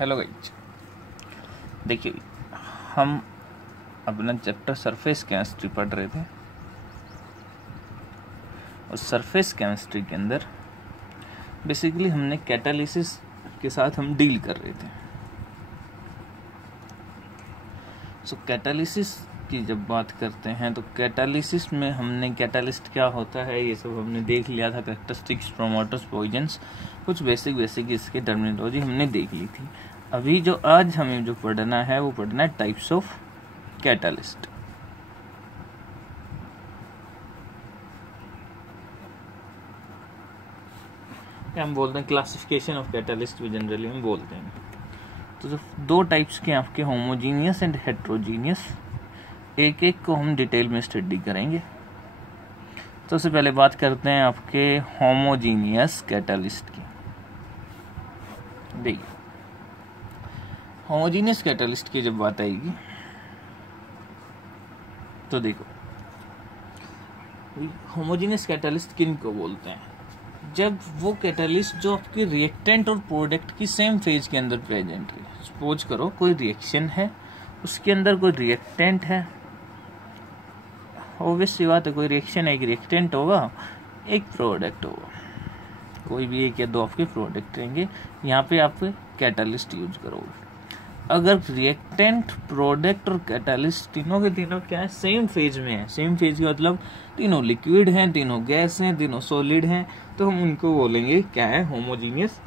Hello guys, देखिए हम अपना चैप्टर सरफेस केमिस्ट्री पढ़ रहे थे और सरफेस केमिस्ट्री के अंदर बेसिकली हमने कैटालिसिस के साथ हम डील कर रहे थे। सो कैटालिसिस की जब बात करते हैं तो कैटालिसिस में हमने कैटालिस्ट क्या होता है ये सब हमने देख लिया था। कैरेक्टरिस्टिक्स, प्रोमोटर्स, पॉइजन्स, कुछ बेसिक इसकी टर्मिनोलॉजी हमने देख ली थी। अभी जो आज हमें जो पढ़ना है वो पढ़ना है टाइप्स ऑफ कैटालिस्ट। हम बोलते हैं क्लासिफिकेशन ऑफ कैटालिस्ट भी जनरली हम बोलते हैं। तो जो दो टाइप्स के आपके होमोजीनियस एंड हेट्रोजीनियस, एक एक को हम डिटेल में स्टडी करेंगे। तो सबसे पहले बात करते हैं आपके होमोजीनियस कैटालिस्ट की। देखिए होमोजीनियस कैटालिस्ट की जब बात आएगी तो देखो होमोजीनियस कैटालिस्ट किन को बोलते हैं? जब वो कैटालिस्ट जो आपके रिएक्टेंट और प्रोडक्ट की सेम फेज के अंदर प्रेजेंट है। सपोज करो कोई रिएक्शन है, उसके अंदर कोई रिएक्टेंट है, ऑब्वियस सी बात है कोई रिएक्शन है, एक रिएक्टेंट होगा एक प्रोडक्ट होगा, कोई भी एक या दो आपके प्रोडक्ट रहेंगे। यहाँ पे आप कैटालिस्ट यूज करोगे। अगर रिएक्टेंट, प्रोडक्ट और कैटालिस्ट तीनों के तीनों क्या है, सेम फेज में है। सेम फेज का मतलब तीनों लिक्विड हैं, तीनों गैस हैं, तीनों सॉलिड हैं, तो हम उनको बोलेंगे क्या है, होमोजीनियस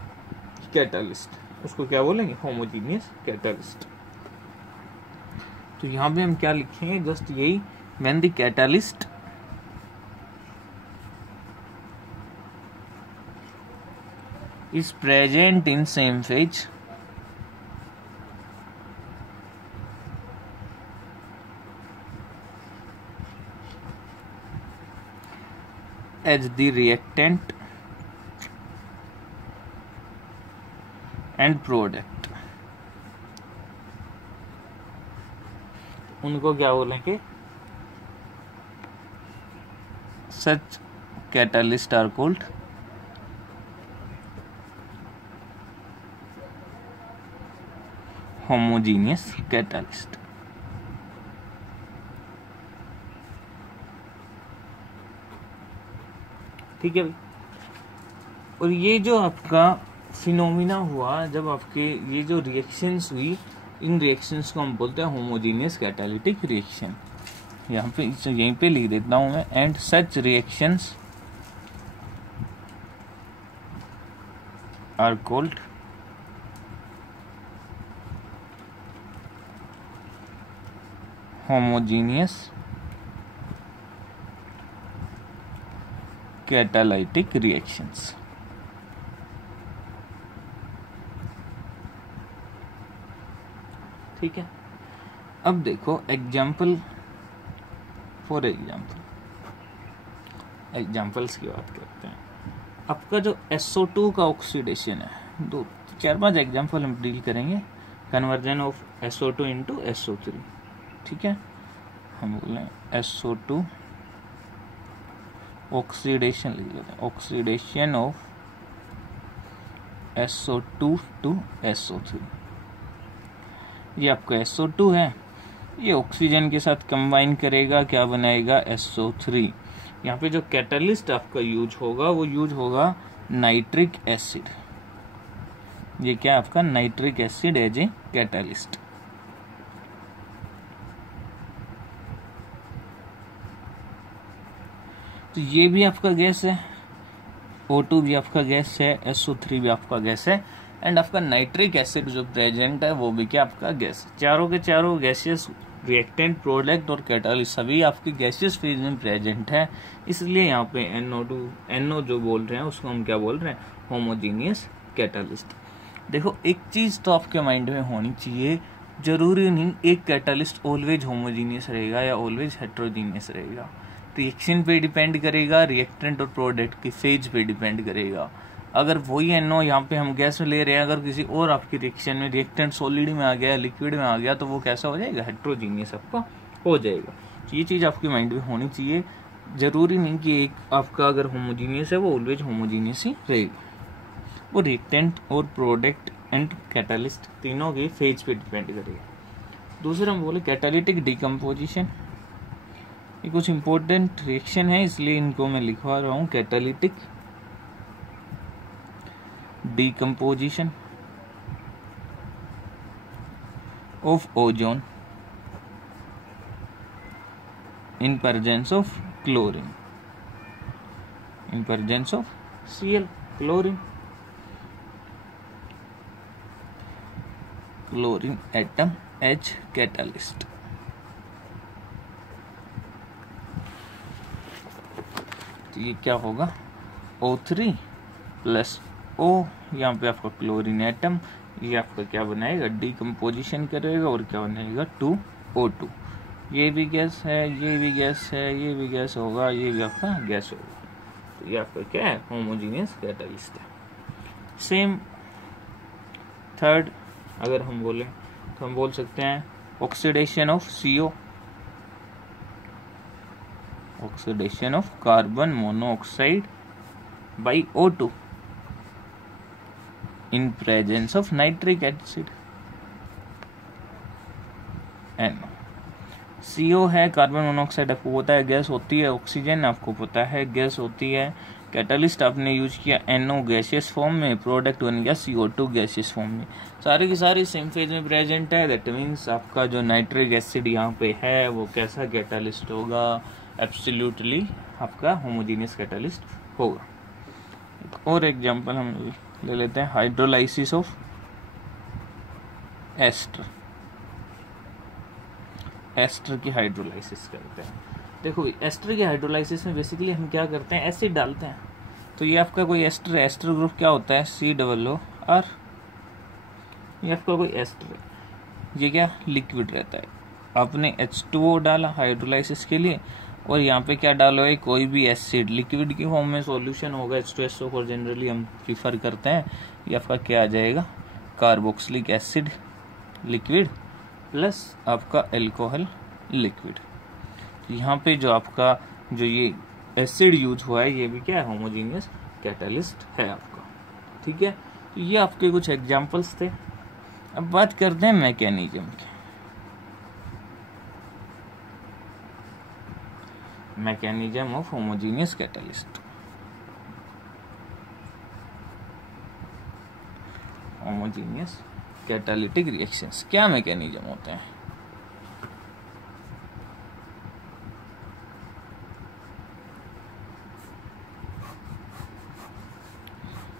कैटालिस्ट। उसको क्या बोलेंगे, होमोजीनियस कैटालिस्ट। तो यहाँ पे हम क्या लिखेंगे, जस्ट यही, when the catalyst is present in same phase as the reactant and product, उनको क्या बोलेंगे, such catalysts are called homogeneous catalyst. ठीक है भाई। और ये जो आपका फिनोमिना हुआ, जब आपके ये जो रिएक्शंस हुई, इन रिएक्शंस को हम बोलते हैं होमोजीनियस कैटालिटिक रिएक्शन। यहाँ पे यहीं पे लिख देता हूं मैं, and such reactions are called homogeneous catalytic reactions. ठीक है। अब देखो एग्जाम्पल, फॉर एग्जाम्पल्स की बात करते हैं। आपका जो SO2 का ऑक्सीडेशन है, 4-5 एग्जाम्पल हम डील करेंगे। Conversion of SO2 into SO3। ठीक है, हम बोल रहे हैं SO2 ऑक्सीडेशन लिख लेते हैं, oxidation of SO2 to SO3। ये आपका SO2 है, ये ऑक्सीजन के साथ कंबाइन करेगा, क्या बनाएगा, SO3। यहाँ पे जो कैटालिस्ट आपका यूज होगा वो यूज होगा नाइट्रिक एसिड। ये क्या आपका nitric acid as a catalyst. तो ये भी आपका गैस है, O2 भी आपका गैस है, SO3 भी आपका गैस है, एंड आपका नाइट्रिक एसिड जो प्रेजेंट है वो भी क्या आपका गैस है। चारों के चारों गैसियस, रिएक्टेंट, प्रोडक्ट और कैटालिस्ट सभी आपके गैसियस फेज में प्रेजेंट है। इसलिए यहाँ पे NO जो बोल रहे हैं उसको हम क्या बोल रहे हैं, होमोजीनियस कैटालिस्ट। देखो एक चीज तो आपके माइंड में होनी चाहिए, जरूरी नहीं एक कैटालिस्ट ऑलवेज होमोजीनियस रहेगा या ऑलवेज हेट्रोजीनियस रहेगा। रिएक्शन पे डिपेंड करेगा, रिएक्टेंट और प्रोडक्ट की फेज पे डिपेंड करेगा। अगर वही NO यहाँ पे हम गैस में ले रहे हैं, अगर किसी और आपकी रिएक्शन में रिएक्टेंट सॉलिड में आ गया, लिक्विड में आ गया, तो वो कैसा हो जाएगा, हेट्रोजीनियस आपका हो जाएगा। ये चीज़ आपके माइंड में होनी चाहिए। जरूरी नहीं कि एक आपका अगर होमोजीनियस है वो ऑलवेज होमोजीनियस ही रहेगा। वो रिएक्टेंट और प्रोडक्ट एंड कैटालिस्ट तीनों की फेज पे डिपेंड करेगा। दूसरा हम बोले कैटालिटिक डिकम्पोजिशन, ये कुछ इंपॉर्टेंट रिएक्शन है इसलिए इनको मैं लिखवा रहा हूँ। Catalytic decomposition of ozone in presence of chlorine, in presence of Cl, chlorine atom H catalyst। तो ये क्या होगा O3 प्लस O, यहाँ पे आपका क्लोरीन एटम, ये आपका क्या बनाएगा डिकम्पोजिशन करेगा और क्या बनाएगा 2O2। ये भी गैस है, ये भी गैस है, ये भी गैस होगा, ये भी आपका गैस होगा। तो ये आपका क्या है होमोजीनियस कैटालिस्ट है। सेम थर्ड अगर हम बोले तो हम बोल सकते हैं oxidation of CO, oxidation of carbon monoxide by O2 in presence of nitric acid NO। CO है कार्बन मोनोऑक्साइड, आपको पता है गैस होती है, ऑक्सीजन आपको पता है गैस होती है। कैटालिस्ट आपने यूज किया NO गैसियस फॉर्म में, प्रोडक्ट बन गया CO2 गैसियस फॉर्म में। सारे की सारी सेम फेज में प्रेजेंट है, दैट मीन्स आपका जो नाइट्रिक एसिड यहाँ पे है वो कैसा कैटालिस्ट होगा, एब्सोल्युटली आपका होमोजेनियस कैटालिस्ट होगा। एक और एग्जांपल हम ले लेते हैं, हाइड्रोलाइसिस ऑफ एस्टर। एस्टर की हाइड्रोलाइसिस करते हैं। देखो एस्टर की हाइड्रोलाइसिस में बेसिकली हम क्या करते हैं, एसिड डालते हैं। तो ये आपका कोई एस्टर है, एस्टर ग्रुप क्या होता है COOR, ये आपका कोई एस्टर है, ये क्या लिक्विड रहता है। आपने H2O डाला हाइड्रोलाइसिस के लिए और यहाँ पे क्या डालोगे कोई भी एसिड लिक्विड की फॉर्म में सॉल्यूशन होगा, H2SO को जनरली हम प्रीफर करते हैं। ये आपका क्या आ जाएगा कार्बोक्सिलिक एसिड लिक्विड प्लस आपका अल्कोहल लिक्विड। यहाँ पे जो आपका जो ये एसिड यूज हुआ है ये भी क्या है होमोजेनियस कैटालिस्ट है आपका। ठीक है, तो ये आपके कुछ एग्जांपल्स थे। अब बात करते हैं मैकेनिज्म की। Mechanism of homogeneous catalyst. Homogeneous catalytic reactions क्या मैकेनिज्म होते हैं।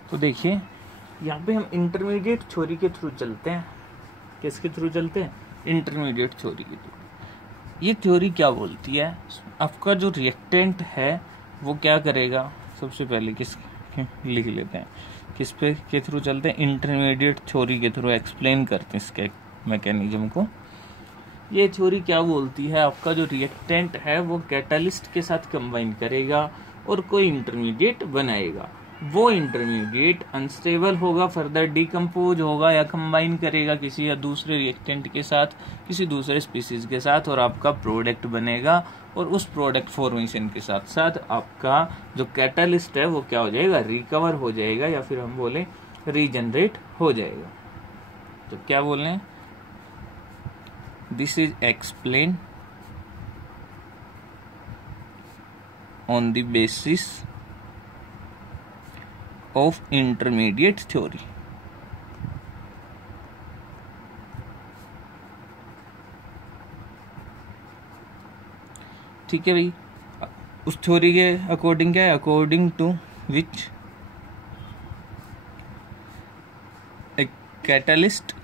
तो देखिए यहाँ पे हम इंटरमीडिएट थ्योरी के थ्रू चलते हैं। किसके थ्रू चलते हैं, इंटरमीडिएट थ्योरी के थ्रू। ये थ्योरी क्या बोलती है, आपका जो रिएक्टेंट है वो क्या करेगा, सबसे पहले किस लिख लेते हैं, किस पे के थ्रू चलते हैं, इंटरमीडिएट थ्योरी के थ्रू एक्सप्लेन करते हैं इसके मैकेनिज्म को। ये थ्योरी क्या बोलती है, आपका जो रिएक्टेंट है वो कैटालिस्ट के साथ कंबाइन करेगा और कोई इंटरमीडिएट बनाएगा। वो इंटरमीडिएट अनस्टेबल होगा, फर्दर डिकम्पोज होगा या कंबाइन करेगा किसी या दूसरे रिएक्टेंट के साथ, किसी दूसरे स्पीसीज के साथ, और आपका प्रोडक्ट बनेगा। और उस प्रोडक्ट फॉर्मेशन के साथ साथ आपका जो कैटालिस्ट है वो क्या हो जाएगा, रिकवर हो जाएगा या फिर हम बोले रीजनरेट हो जाएगा। तो क्या बोल रहे हैं, this is explain on the basis of intermediate theory. ठीक है भाई, उस थ्योरी के अकॉर्डिंग क्या है, according to which a catalyst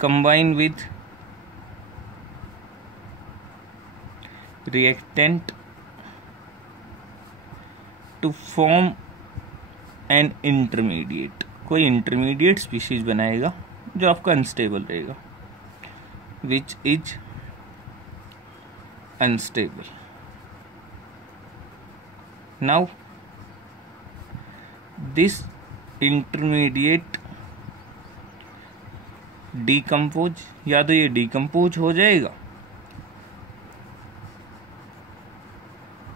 combine with reactant to form an intermediate, कोई इंटरमीडिएट स्पीशीज बनाएगा जो आपका अनस्टेबल रहेगा, which is unstable. Now this intermediate decompose, या तो ये डिकम्पोज हो जाएगा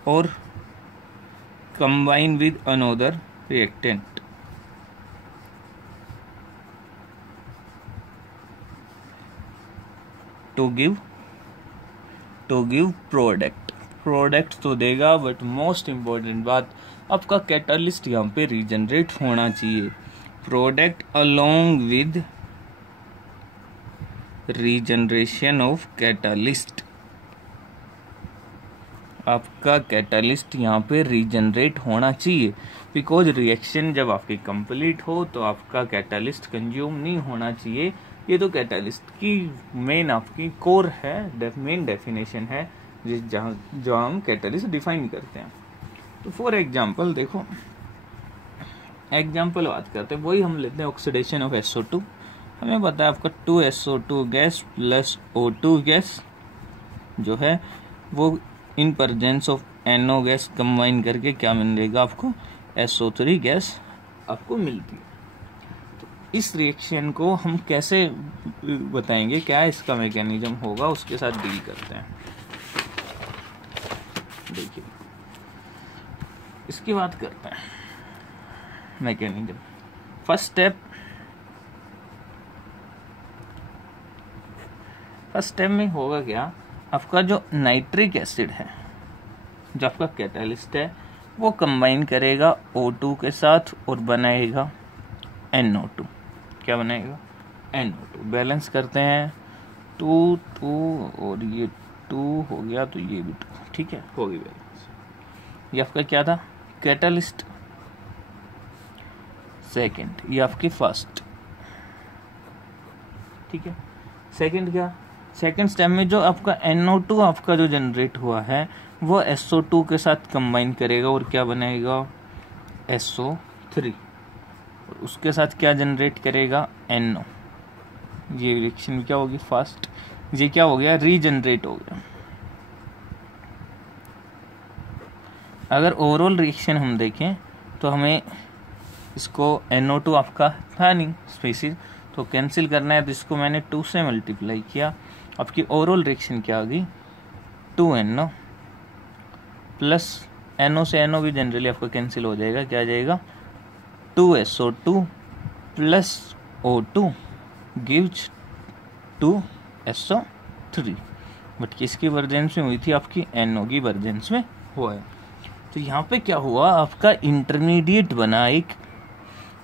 और combine with another reactant, to give product तो देगा, बट मोस्ट इम्पोर्टेंट बात, आपका कैटालिस्ट यहाँ पे रीजनरेट होना चाहिए। Product along with regeneration of catalyst, आपका कैटालिस्ट यहाँ पे रीजनरेट होना चाहिए, बिकॉज रिएक्शन जब आपकी कंप्लीट हो तो आपका कैटालिस्ट कंज्यूम नहीं होना चाहिए। ये तो कैटालिस्ट की मेन आपकी कोर है, मेन डेफिनेशन है जो हम कैटालिस्ट डिफाइन करते हैं। तो फॉर एग्जांपल देखो, एग्जांपल बात करते हैं, वही हम लेते हैं ऑक्सीडेशन ऑफ SO2। हमें पता है आपका 2SO2 gas plus O2 gas जो है वो in presence of NO gas combine करके क्या मिलेगा आपको, SO3 गैस आपको मिलती है। तो इस रिएक्शन को हम कैसे बताएंगे, क्या इसका मैकेनिज्म होगा, उसके साथ डील करते हैं। देखिए इसकी बात करते हैं मैकेनिज्म। फर्स्ट स्टेप में होगा क्या, आपका जो नाइट्रिक एसिड है जो आपका कैटालिस्ट है वो कंबाइन करेगा O2 के साथ और बनाएगा NO2। क्या बनाएगा, NO2। बैलेंस करते हैं 2 2 और ये 2 हो गया तो ये भी 2, ठीक है, हो गई बैलेंस। ये आपका क्या था, कैटालिस्ट। सेकंड ये आपकी फर्स्ट, ठीक है। सेकंड क्या, सेकंड स्टेप में जो आपका NO2 आपका जो जनरेट हुआ है वो SO2 के साथ कंबाइन करेगा और क्या बनाएगा, SO3, और उसके साथ क्या जनरेट करेगा, NO। ये रिएक्शन क्या होगी, फर्स्ट। ये क्या हो गया, रीजनरेट हो गया। अगर ओवरऑल रिएक्शन हम देखें तो हमें इसको NO2 आपका था नहीं स्पीसीज, तो कैंसिल करना है, तो इसको मैंने 2 से मल्टीप्लाई किया। आपकी ओवरऑल रिएक्शन क्या आ गई, 2NO प्लस NO से NO भी जनरली आपका कैंसिल हो जाएगा, क्या आ जाएगा, 2SO2 plus O2 gives 2SO3। But किसकी वर्जेंस में हुई थी, आपकी NO की वर्जेंस में हुआ है। तो यहाँ पे क्या हुआ, आपका इंटरमीडिएट बना एक,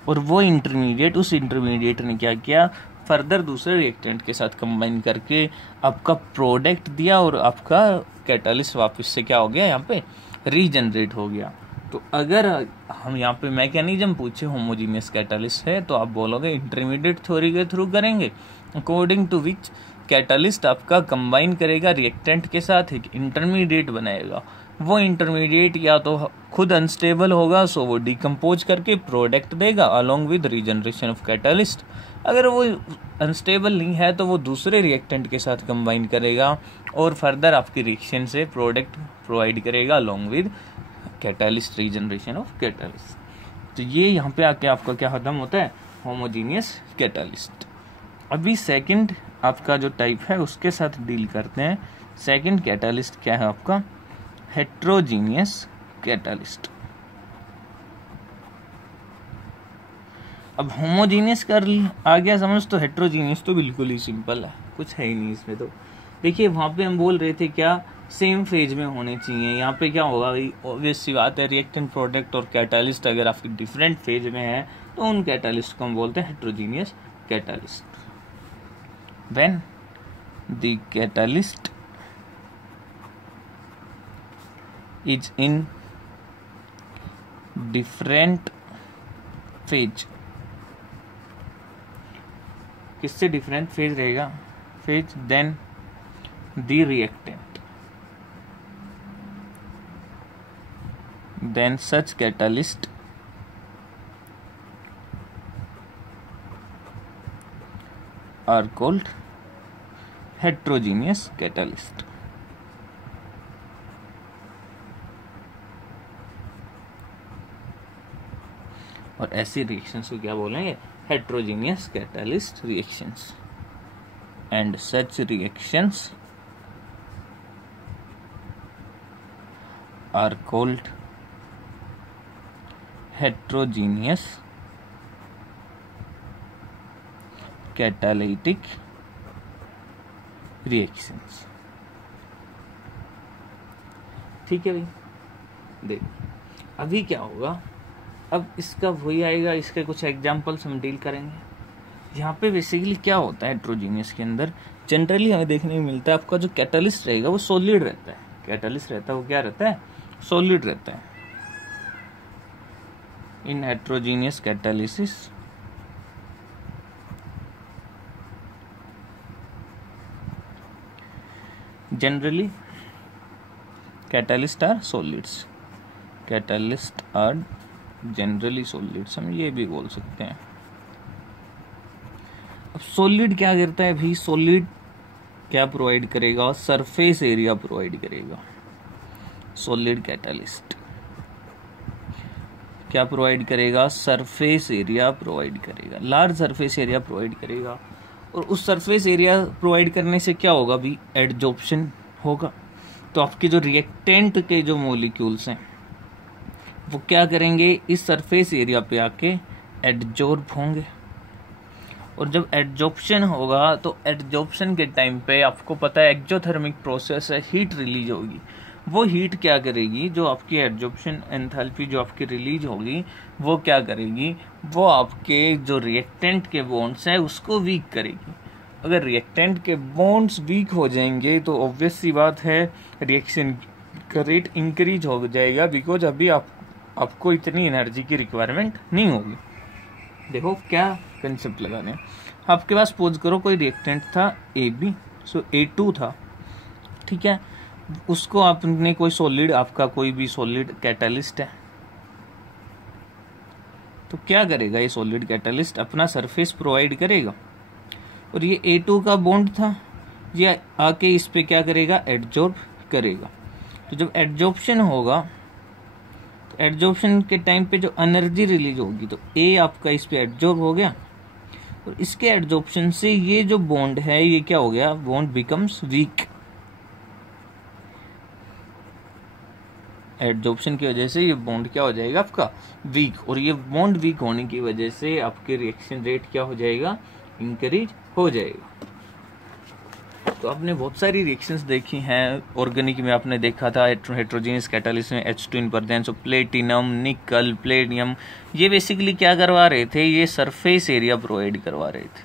और वो इंटरमीडिएट, उस इंटरमीडिएट ने क्या किया, फर्दर दूसरे रिएक्टेंट के साथ कंबाइन करके आपका प्रोडक्ट दिया, और आपका कैटालिस्ट वापस से क्या हो गया, यहाँ पे रीजनरेट हो गया। तो अगर हम यहाँ पे मैकेनिज्म पूछे होमोजीनियस कैटालिस्ट है, तो आप बोलोगे इंटरमीडिएट थ्योरी के थ्रू करेंगे, अकॉर्डिंग टू विच कैटालिस्ट आपका कंबाइन करेगा रिएक्टेंट के साथ, एक इंटरमीडिएट बनाएगा। वो इंटरमीडिएट या तो खुद अनस्टेबल होगा, सो वो डिकम्पोज करके प्रोडक्ट देगा along with regeneration of catalyst. अगर वो अनस्टेबल नहीं है तो वो दूसरे रिएक्टेंट के साथ कंबाइन करेगा और फर्दर आपकी रिएक्शन से प्रोडक्ट प्रोवाइड करेगा along with catalyst, regeneration of catalyst. तो ये यहाँ पे आके आपका क्या खत्म होता है, होमोजीनियस कैटालिस्ट। अभी सेकंड आपका जो टाइप है उसके साथ डील करते हैं। सेकंड कैटालिस्ट क्या है आपका, हेट्रोजीनियस कैटालिस्ट। अब होमोजीनियस कर आ गया समझ, तो हेट्रोजीनियस तो बिल्कुल ही सिंपल है, कुछ है ही नहीं इसमें। तो देखिए वहाँ पे हम बोल रहे थे क्या, सेम फेज में होने चाहिए। यहाँ पे क्या होगा भाई, ऑब्वियस सी बात है, रिएक्टेंट प्रोडक्ट और कैटालिस्ट अगर आपकी डिफरेंट फेज में है तो उन कैटालिस्ट को हम बोलते हैं heterogeneous catalyst. When the catalyst is in different phase, किससे डिफरेंट फेज रहेगा, phase, then the reactant, then such catalyst are called heterogeneous catalyst। और ऐसी रिएक्शंस को क्या बोलेंगे, heterogeneous catalyst reactions, and such reactions are called heterogeneous catalytic reactions. ठीक है भाई, देख अभी क्या होगा, अब इसका वही आएगा, इसके कुछ एग्जांपल्स हम डील करेंगे। यहाँ पे बेसिकली क्या होता है हेट्रोजीनियस के अंदर, जनरली हमें देखने को मिलता है आपका जो कैटलिस्ट रहेगा वो सॉलिड रहता है। कैटलिस्ट रहता है वो क्या रहता है, सॉलिड रहता है। In heterogeneous catalysis generally catalyst are solids, catalyst are generally solids, हम ये भी बोल सकते हैं। अब सॉलिड क्या करता है भाई, सॉलिड क्या प्रोवाइड करेगा, सरफेस एरिया प्रोवाइड करेगा। सॉलिड कैटलिस्ट क्या प्रोवाइड करेगा, सरफेस एरिया प्रोवाइड करेगा, लार्ज सरफेस एरिया प्रोवाइड करेगा। और उस सरफेस एरिया प्रोवाइड करने से क्या होगा भी, एडजॉर्प्शन होगा। तो आपके जो रिएक्टेंट के जो मॉलिक्यूल्स हैं वो क्या करेंगे, इस सरफेस एरिया पे आके एडजॉर्ब होंगे। और जब एडजॉर्प्शन होगा तो एडजॉर्प्शन के टाइम पे आपको पता है एक्सोथर्मिक प्रोसेस है, हीट रिलीज होगी। वो हीट क्या करेगी, जो आपकी एडजॉर्प्शन एंथैल्पी जो आपकी रिलीज होगी वो क्या करेगी, वो आपके जो रिएक्टेंट के बॉन्ड्स हैं उसको वीक करेगी। अगर रिएक्टेंट के बॉन्ड्स वीक हो जाएंगे तो ऑब्वियस सी बात है रिएक्शन का रेट इंक्रीज हो जाएगा, बिकॉज अभी आपको इतनी एनर्जी की रिक्वायरमेंट नहीं होगी। देखो क्या कंसेप्ट लगाने, आपके पास पोज करो कोई रिएक्टेंट था AB, सो A2 था, ठीक है, उसको आपने कोई सॉलिड, आपका कोई भी सॉलिड कैटलिस्ट है, तो क्या करेगा ये सॉलिड कैटलिस्ट, अपना सरफेस प्रोवाइड करेगा। और ये A2 का बॉन्ड था, ये आके इस पे क्या करेगा, एडजॉर्ब करेगा। तो जब एडजॉर्प्शन होगा तो एडजॉर्प्शन के टाइम पे जो एनर्जी रिलीज होगी, तो A आपका इस पे एडजॉर्ब हो गया और इसके एडजॉर्प्शन से ये जो बॉन्ड है ये क्या हो गया, बॉन्ड बिकम्स वीक। एडजॉर्प्शन की वजह से ये बॉन्ड क्या हो जाएगा आपका, वीक। और ये बॉन्ड वीक होने की वजह से आपके रिएक्शन रेट क्या हो जाएगा, इंक्रीज हो जाएगा। तो आपने बहुत सारी रिएक्शंस देखी हैं, ऑर्गेनिक में आपने देखा था हेट्रोजीनियस कैटालिसिस में H2 in presence of platinum, निकल, प्लेटिनम, ये बेसिकली क्या करवा रहे थे, ये सरफेस एरिया प्रोवाइड करवा रहे थे।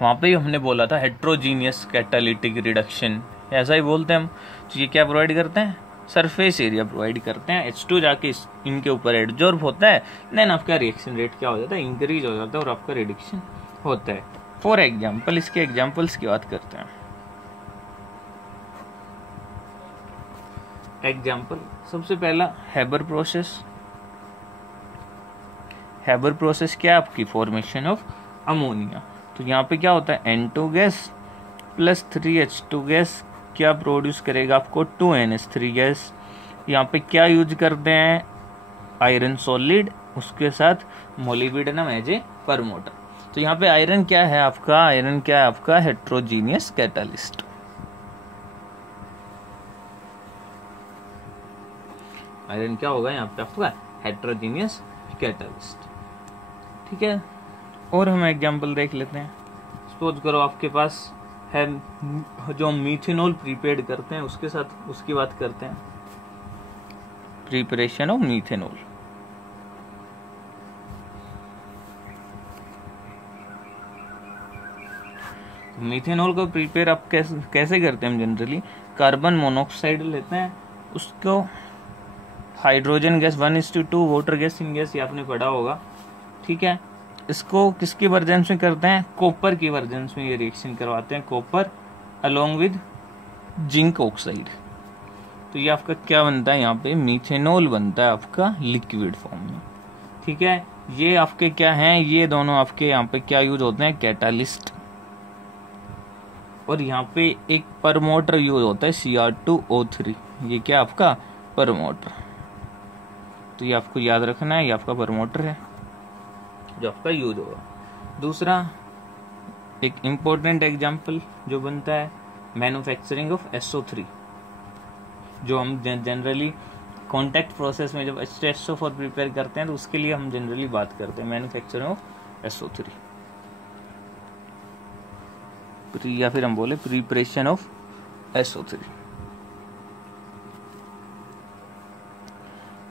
वहां पे हमने बोला था हेट्रोजीनियस कैटालिटिक रिडक्शन, ऐसा ही बोलते हैं हम। तो ये क्या प्रोवाइड करते हैं, सरफेस एरिया प्रोवाइड करते हैं। H2 जाके इनके ऊपर एडजॉर्ब होता है, देन आपका रिएक्शन रेट क्या हो जाता है, इंक्रीज हो जाता है और आपका रिडक्शन होता है। फॉर एग्जाम्पल, इसके एग्जाम्पल्स की बात करते हैं। एग्जाम्पल सबसे पहला हैबर प्रोसेस। हैबर प्रोसेस क्या है आपकी, फॉर्मेशन ऑफ अमोनिया। तो यहाँ पे क्या होता है, N2 gas plus 3H2 gas क्या प्रोड्यूस करेगा आपको, 2NH3 गैस। यहाँ पे क्या यूज करते हैं, आयरन सॉलिड, उसके साथ मोलिब्डेनम एज ए प्रमोटर। तो यहाँ पे आयरन क्या है आपका, आयरन क्या है आपका, हेट्रोजीनियस कैटालिस्ट। आयरन क्या होगा यहाँ पे आपका, हेट्रोजीनियस कैटालिस्ट। ठीक है, और हम एग्जांपल देख लेते हैं। सपोज करो आपके पास है जो मीथेनॉल प्रिपेयर करते हैं, उसके साथ उसकी बात करते हैं, प्रिपरेशन ऑफ मीथेनॉल। मीथेनॉल को प्रिपेयर आप कैसे करते हैं, हम जनरली कार्बन मोनोऑक्साइड लेते हैं, उसको hydrogen gas 1:2 water gas in gas, ये आपने पढ़ा होगा, ठीक है। इसको किसकी वर्जन में करते हैं, कॉपर की वर्जन में ये रिएक्शन करवाते हैं, copper along with zinc oxide. तो ये आपका क्या बनता है, यहाँ पे मीथेनॉल बनता है आपका लिक्विड फॉर्म में, ठीक है। ये आपके क्या हैं, ये दोनों आपके यहाँ पे क्या यूज होते हैं, कैटालिस्ट। और यहाँ पे एक प्रमोटर यूज होता है Cr2O3, ये क्या आपका प्रमोटर। तो ये आपको याद रखना है, ये आपका प्रमोटर है जो आपका यूज होगा। दूसरा एक इम्पोर्टेंट एग्जांपल जो बनता है मैन्युफैक्चरिंग ऑफ SO3, जो हम जनरली कॉन्टैक्ट प्रोसेस में जब H2SO4 प्रिपेयर करते हैं तो उसके लिए हम जनरली बात करते हैं मैन्युफैक्चरिंग ऑफ SO3। या फिर हम बोले प्रिपरेशन ऑफ SO3।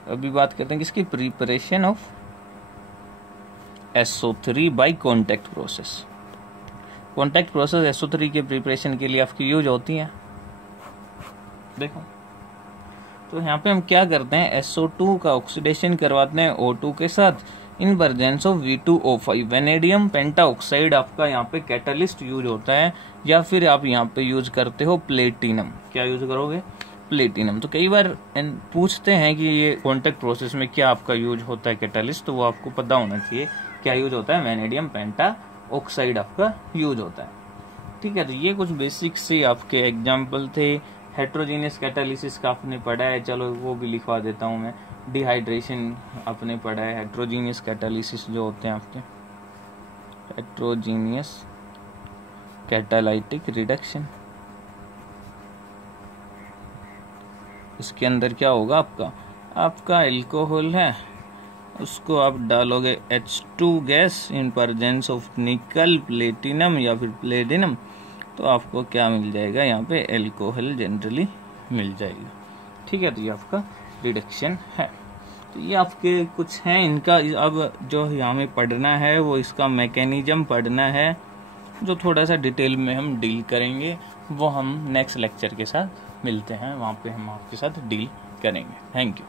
अभी बात करते हैं किसकी, preparation of SO3 by contact process. Contact process SO3 के प्रिपरेशन के लिए आपकी यूज होती है। देखो तो यहाँ पे हम क्या करते हैं, SO2 का ऑक्सीडेशन करवाते हैं O2 के साथ in presence of V2O5। Vanadium pentoxide आपका यहाँ पे कैटलिस्ट यूज होता है, या फिर आप यहाँ पे यूज करते हो प्लेटिनम। क्या यूज करोगे, प्लेटिनम। तो कई बार पूछते हैं कि ये कॉन्टैक्ट प्रोसेस में क्या आपका यूज होता है कैटलिस्ट, तो वो आपको पता होना चाहिए क्या यूज होता है, वेनेडियम पेंटाऑक्साइड आपका यूज होता है। ठीक है, तो ये कुछ बेसिक से आपके एग्जाम्पल थे। हेट्रोजीनियस कैटालिसिस का आपने पढ़ा है, चलो वो भी लिखवा देता हूँ मैं। डिहाइड्रेशन आपने पढ़ा है। हेट्रोजीनियस कैटालिसिस जो होते हैं आपके, हेट्रोजीनियस कैटालाइटिक रिडक्शन, इसके अंदर क्या होगा, आपका एल्कोहल है, उसको आप डालोगे H2 gas in presence of निकल, प्लेटिनम या फिर प्लेटिनम, तो आपको क्या मिल जाएगा, यहाँ पे एल्कोहल जनरली मिल जाएगा। ठीक है, तो ये आपका रिडक्शन है। तो ये आपके कुछ हैं इनका। अब जो हमें पढ़ना है वो इसका मैकेनिज्म पढ़ना है, जो थोड़ा सा डिटेल में हम डील करेंगे, वो हम नेक्स्ट लेक्चर के साथ मिलते हैं, वहाँ पे हम आपके साथ डील करेंगे। Thank you.